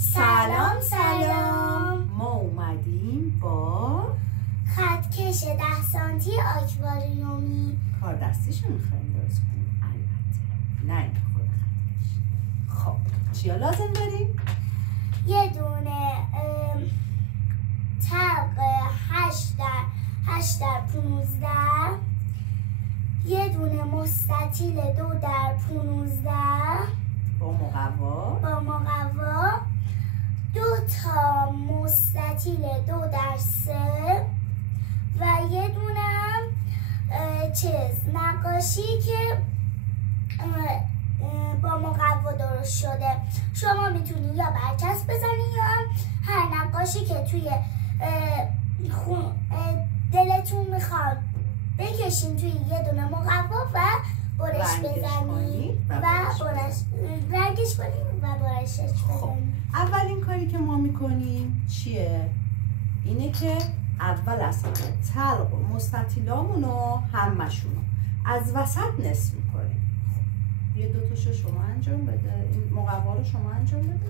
سلام سلام. ما اومدیم با خطکش 10 سانتی آکواریومی. کار دستیشو میخوایم درست کنیم. البته نه اینکه خود خطکش. خب چیا لازم داریم؟ یه دونه طرق 8 در 15، یه دونه مستطیل 2 در 15 با مقوا، 2 تا مستطیل 2 در 3 و یه دونه نقاشی که با مقوا درست شده. شما میتونید یا برچسب بزنید یا هر نقاشی که توی دلتون میخواد بکشین توی یه دونه مقوا و برش بزنید و رنگش کنید و برشش بزنید. اولین کاری که ما میکنیم چیه؟ اینه که اول از همه طلق و مستطیلامونو همشونو از وسط نصف میکنیم. یه دوتاشو شما انجام بده، این مقوا رو شما انجام بده.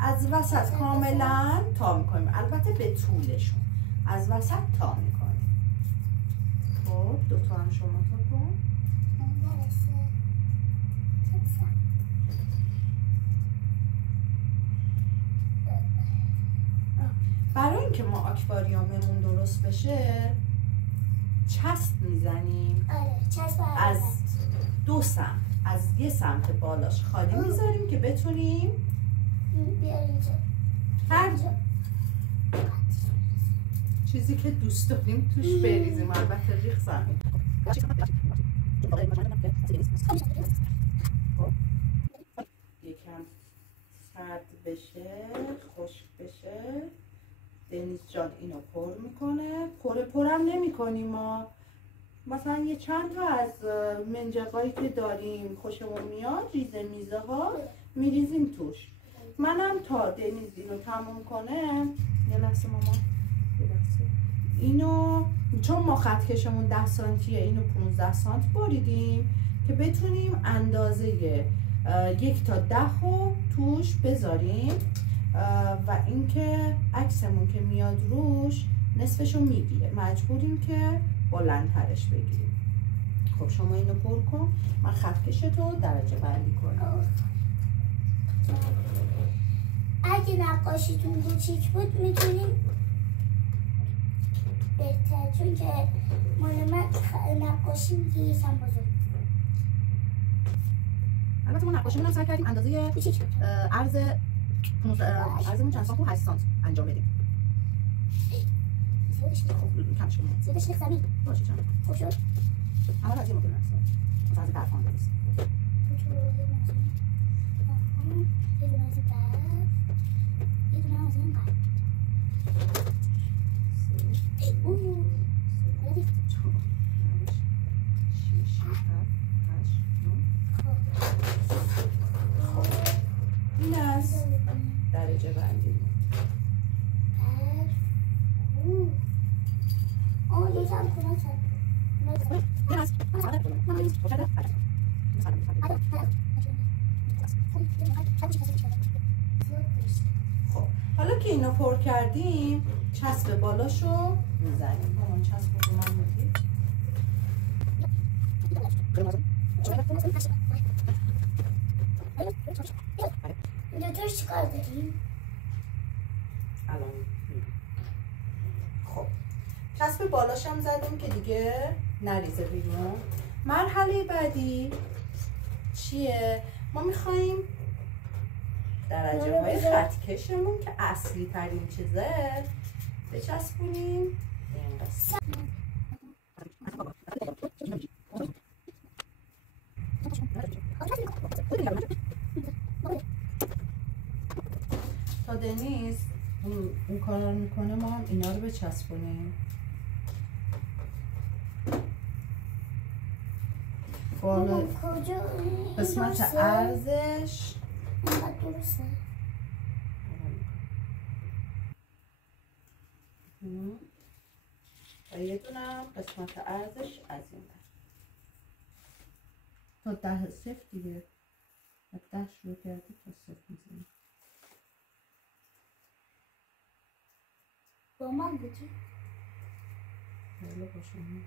از وسط کاملا تا میکنیم، البته به طولشون از وسط تا میکنیم. خب دوتا هم شما تا کن. برای اینکه ما آکواریوممون درست بشه چسب میزنیم. از دو سمت، از یه سمت بالاش خالی میذاریم که بتونیم هر چیزی که دوست داریم توش بریزیم. البته ریخ زمین. یکم سرد بشه، خشک بشه. دنیز جان اینو پر میکنه. پرم نمی کنیم ما. مثلا یه چند تا از منجقایی که داریم خوشمون میاد ریزه میزه ها میریزیم توش. منم تا دنیز اینو تموم کنه، یه لحظه ماما، یه لحظه. اینو چون ما خطکشمون 10 سانتیه، اینو 15 سانت بریدیم که بتونیم اندازه 1 تا 10 رو توش بذاریم و اینکه عکسمون که میاد روش نصفشو میگیره، مجبوریم که بلندترش بگیریم. خب شما اینو پر کن، من خطکشتو درجه بندی کنم. اگه نقاشیتون کوچیک بود میتونیم بهتر، چون که مال من نقاشی یکم بزرگ. البته ما نقاشیمون هم سعی کردیم اندازه عرضمون چند سانت و 8 سانت انجام بدیم. خب کمش کنیم. زیادش ریخت زمین. باشه چند. خوب شد. اول از یه مدل نرسه. مثلا از برفان بریز. این از درجه بندی. یکم کمک خب حالا که اینو پر کردیم چسب بالاشو میزنیم. مامان چسب رو من میدید. دوتاش چیکار داریم؟ الان خب چسب بالاش هم زدیم که دیگه نریزه بیرون. مرحله بعدی چیه؟ ما میخواییم درجه های خطکشمون که اصلی ترین چیزه بچسبونیم. تا دنیز اون کار رو میکنه ما هم اینا رو بچسبونیم. قسمت عرضش درسته. و یه دونم قسمت عرضش از این تا 10 صفر دیگه. 10 شروع کردی تا صفر میزنی. با من بودی؟ بله با شما.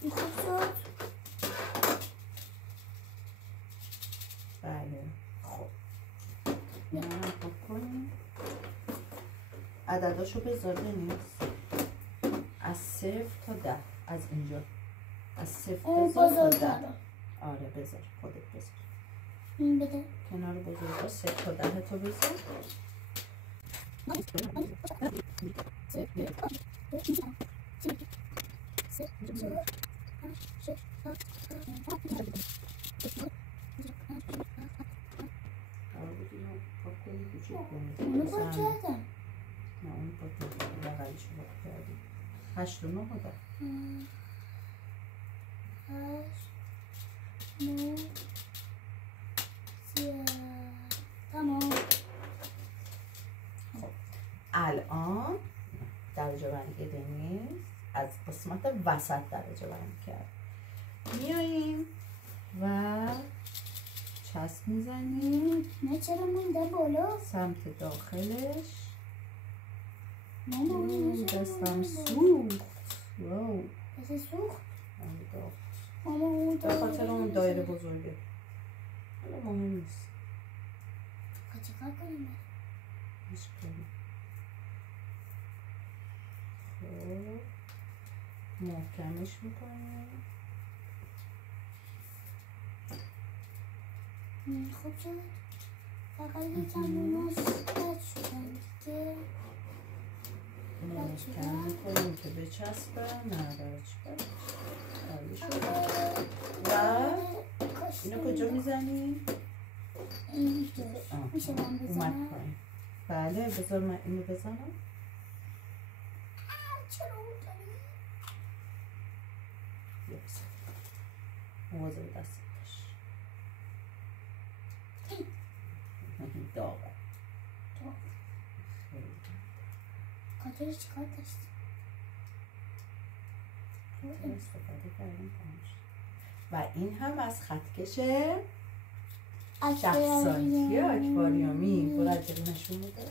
این خوب شد؟ بله خب نه خوب کنیم. عدداشو بذار نیست از 0 تا 10 از اینجا از 0 بذار تا 10. آره بذار خودت بذار. این بده کنار بزرگا 0 تا 10 تا بذار. اونو پاک کردم. نه اونو پاک نکردم بغلیشو پاک کردیم. 8 و 9 و 10. 8 9 10 تمام. خب الان درجه بندی دنیز از قسمت وسط درجه بندی کرد. میاییم و چسب میزنیم. نه چرا مونده بالا؟ سمت داخلش. ماما دستم سوخت. واو دست سوخت؟ داغ. ماما اون به خاطر اون دایره بزرگه. حالا مهم نیست. چیکار کنیم؟ هیچ کاری. خب محکمش میکنیم. خوب شد. فقط یکم اوناش بد شدن دیگه. محکم میکنیم که بچسبه. نه برای چیکار؟ عالی شد. و اینو کجا میزنی؟ اینجا میشه من اومد بزنم؟ پایین. بله بذار من اینو بزنم. چرا اون داری؟ یه بزن موازه به دست باش. داغه خاطرش چیکار داشتی؟ استفاده کردیم پنج. و این هم از خطکش 10 سانتی اکواریومی. برو عجب نشون بده.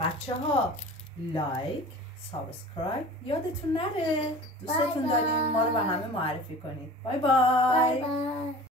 بچه ها لایک سابسکرایب یادتون نره. دوستتون داریم ما رو به همه معرفی کنید. بای بای. بای بای.